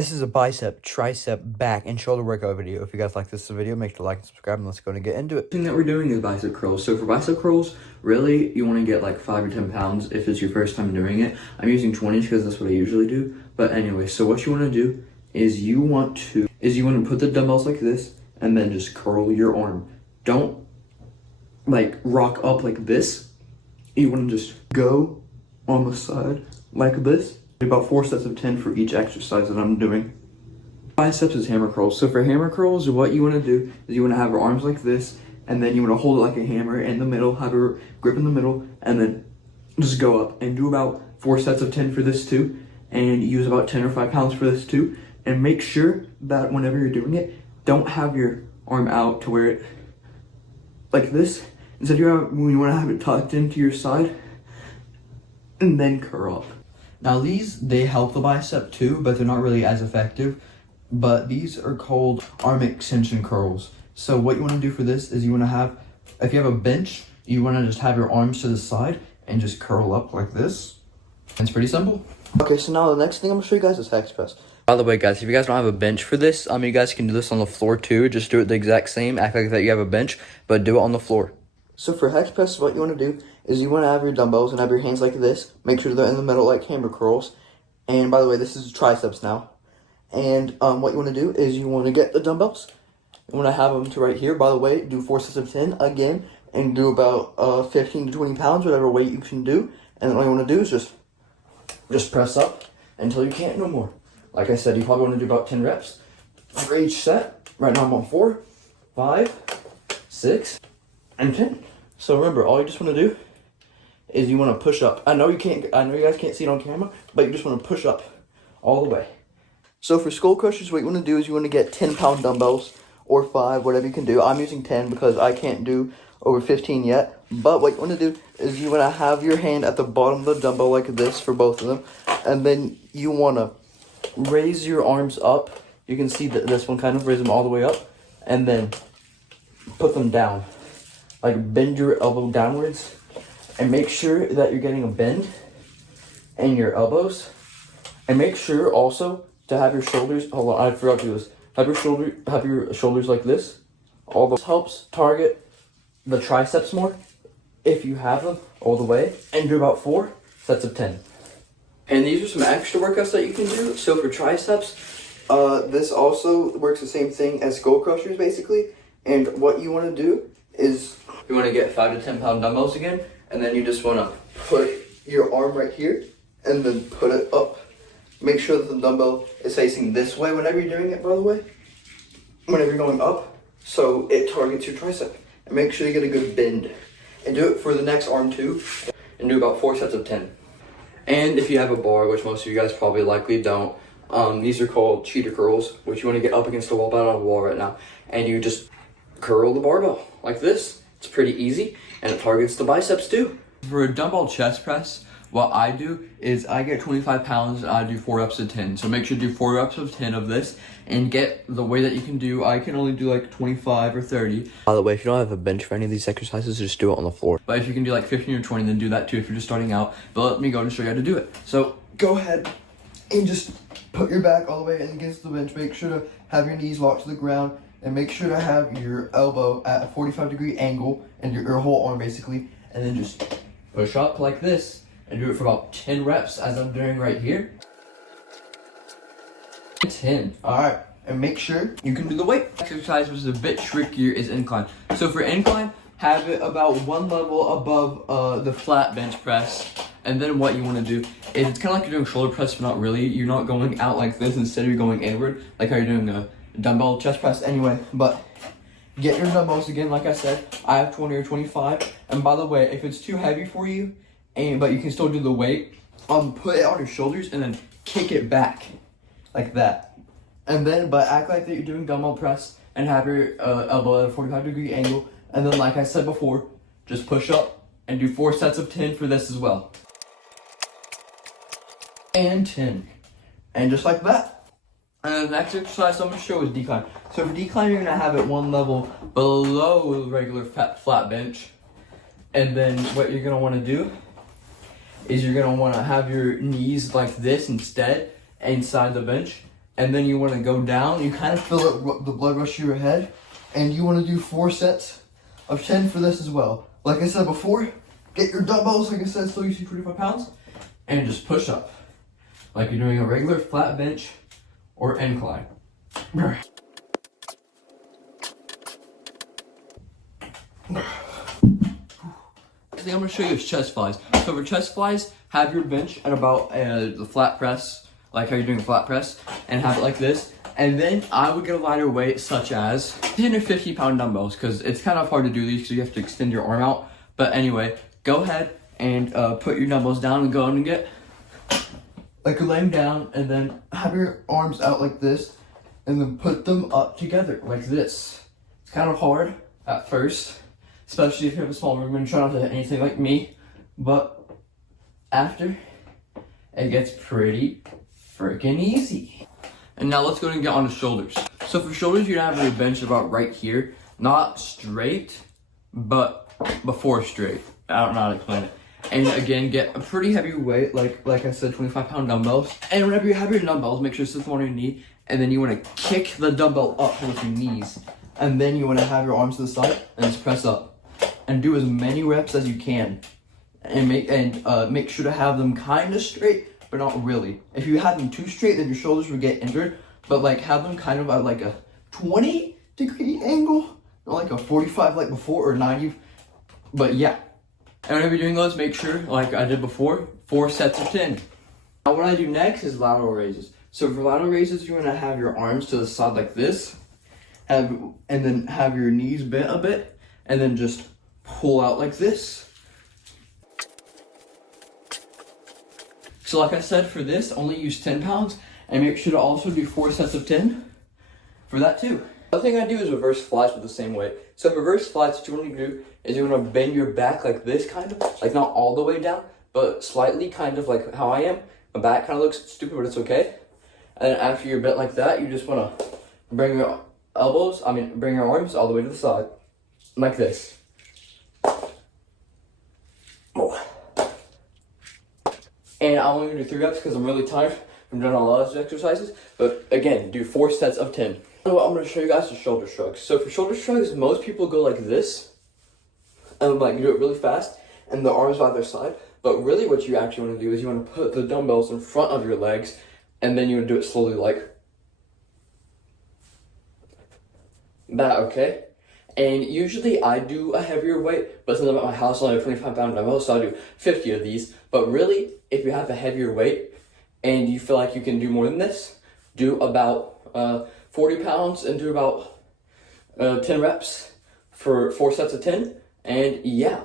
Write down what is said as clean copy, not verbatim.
This is a bicep, tricep, back, and shoulder workout video. If you guys like this video, make sure to like and subscribe, and let's go and get into it. The thing that we're doing is bicep curls. So for bicep curls, really, you want to get like 5 or 10 pounds if it's your first time doing it. I'm using 20 because that's what I usually do. But anyway, so what you want to do is you want to put the dumbbells like this and then just curl your arm. Don't like rock up like this. You want to just go on the side like this. About 4 sets of 10 for each exercise that I'm doing. Biceps is hammer curls. So for hammer curls, what you want to do is you want to have your arms like this, and then you want to hold it like a hammer in the middle, have your grip in the middle, and then just go up and do about 4 sets of 10 for this too, and use about 10 or 5 pounds for this too. And make sure that whenever you're doing it, don't have your arm out to where it like this. Instead, you want to have it tucked into your side, and then curl up. Now these, they help the bicep too, but they're not really as effective. But these are called arm extension curls. So what you want to do for this is you want to have, if you have a bench, you want to just have your arms to the side and just curl up like this. It's pretty simple. Okay, so now the next thing I'm going to show you guys is hex press. By the way, guys, if you guys don't have a bench for this, you guys can do this on the floor too. Just do it the exact same, act like that you have a bench, but do it on the floor. So for hex press, what you want to do is you want to have your dumbbells and have your hands like this. Make sure they're in the middle like hammer curls. And by the way, this is triceps now. And what you want to do is you want to get the dumbbells. You want to have them to right here. By the way, do 4 sets of 10 again. And do about 15 to 20 pounds, whatever weight you can do. And then all you want to do is just press up until you can't no more. Like I said, you probably want to do about 10 reps for each set. Right now I'm on 4, 5, 6, and 10. So remember, all you just want to do is you want to push up. I know you guys can't see it on camera, but you just want to push up all the way. So for skull crushers, what you want to do is you want to get 10-pound dumbbells or 5, whatever you can do. I'm using 10 because I can't do over 15 yet. But what you want to do is you want to have your hand at the bottom of the dumbbell like this for both of them. And then you want to raise your arms up. You can see that this one kind of raise them all the way up. And then put them down. Like bend your elbow downwards. And make sure that you're getting a bend in your elbows. And make sure also to have your shoulders, hold on, I forgot to do this. Have your shoulders like this. All this helps target the triceps more if you have them all the way. And do about 4 sets of 10. And these are some extra workouts that you can do. So for triceps, this also works the same thing as skull crushers basically. And what you want to do is you want to get 5 to 10 pound dumbbells again. And then you just want to put your arm right here and then put it up. Make sure that the dumbbell is facing this way whenever you're doing it, by the way. Whenever you're going up, so it targets your tricep. And make sure you get a good bend. And do it for the next arm too. And do about 4 sets of 10. And if you have a bar, which most of you guys probably likely don't, these are called cheater curls, which you want to get up against the wall, but on a wall right now. And you just curl the barbell like this. It's pretty easy, and it targets the biceps too. For a dumbbell chest press, what I do is I get 25 pounds and I do 4 reps of 10. So make sure to do 4 reps of 10 of this and get the way that you can do. I can only do like 25 or 30. By the way, if you don't have a bench for any of these exercises, just do it on the floor. But if you can do like 15 or 20, then do that too if you're just starting out. But let me go and show you how to do it. So go ahead and just put your back all the way against the bench. Make sure to have your knees locked to the ground. And make sure to have your elbow at a 45-degree angle and your whole arm basically. And then just push up like this. And do it for about 10 reps as I'm doing right here. 10. Alright, and make sure you can do the weight. Exercise which is a bit trickier is incline. So for incline, have it about 1 level above the flat bench press. And then what you want to do is it's kind of like you're doing shoulder press, but not really. You're not going out like this. Instead, you're going inward, like how you're doing a dumbbell chest press anyway. But get your dumbbells again, like I said. I have 20 or 25. And by the way, if it's too heavy for you, but you can still do the weight, put it on your shoulders and then kick it back like that. And then, but act like that you're doing dumbbell press and have your elbow at a 45-degree angle. And then, like I said before, just push up and do 4 sets of 10 for this as well. And 10. And just like that. And the next exercise I'm going to show is decline. So for decline, you're going to have it 1 level below the regular flat bench. And then what you're going to want to do is you're going to want to have your knees like this instead inside the bench and then you want to go down. You kind of feel the blood rush to your head, and you want to do 4 sets of 10 for this as well. Like I said before, get your dumbbells, like I said, still using 25 pounds, and just push up. Like you're doing a regular flat bench or incline. Thing I'm going to show you is chest flies. So for chest flies, have your bench at about the flat press, like how you're doing a flat press, and have it like this. And then I would get a lighter weight, such as 10 or 50 pound dumbbells, because it's kind of hard to do these because you have to extend your arm out. But anyway, go ahead and put your dumbbells down and go on and get, like you're laying down, and then have your arms out like this, and then put them up together like this. It's kind of hard at first, especially if you have a small room and try not to hit anything like me, but after, it gets pretty freaking easy. And now let's go and get on the shoulders. So for shoulders, you're gonna have your bench about right here, not straight, but before straight. I don't know how to explain it. And again, get a pretty heavy weight, like I said, 25 pound dumbbells. And whenever you have your dumbbells, make sure to sit them on your knee, and then you wanna kick the dumbbell up with your knees. And then you wanna have your arms to the side and just press up. And do as many reps as you can, and make sure to have them kind of straight, but not really. If you have them too straight, then your shoulders will get injured. But like have them kind of at like a 20-degree angle, not like a 45 like before, or 90. But yeah, and whenever you're doing those, make sure, like I did before, 4 sets of 10. Now what I do next is lateral raises. So for lateral raises, you're gonna have your arms to the side like this, and then have your knees bent a bit, and then just pull out like this. So like I said, for this, only use 10 pounds, and make sure to also do 4 sets of 10 for that too. The other thing I do is reverse flies with the same weight. So reverse flies, what you want to do is you want to bend your back like this, kind of, like not all the way down, but slightly, kind of like how I am. My back kind of looks stupid, but it's okay. And then after you're bent like that, you just want to bring your bring your arms all the way to the side, like this. And I'm only gonna do 3 reps because I'm really tired from doing a lot of these exercises. But again, do 4 sets of 10. So I'm gonna show you guys the shoulder shrugs. So for shoulder shrugs, most people go like this, and like you do it really fast, and the arms by their side. But really, what you actually want to do is you want to put the dumbbells in front of your legs, and then you want to do it slowly, like that. Okay. And usually I do a heavier weight, but since I'm at my house, I only have 25 pound dumbbells, so I do 50 of these. But really, if you have a heavier weight and you feel like you can do more than this, do about 40 pounds and do about 10 reps for 4 sets of 10. And yeah.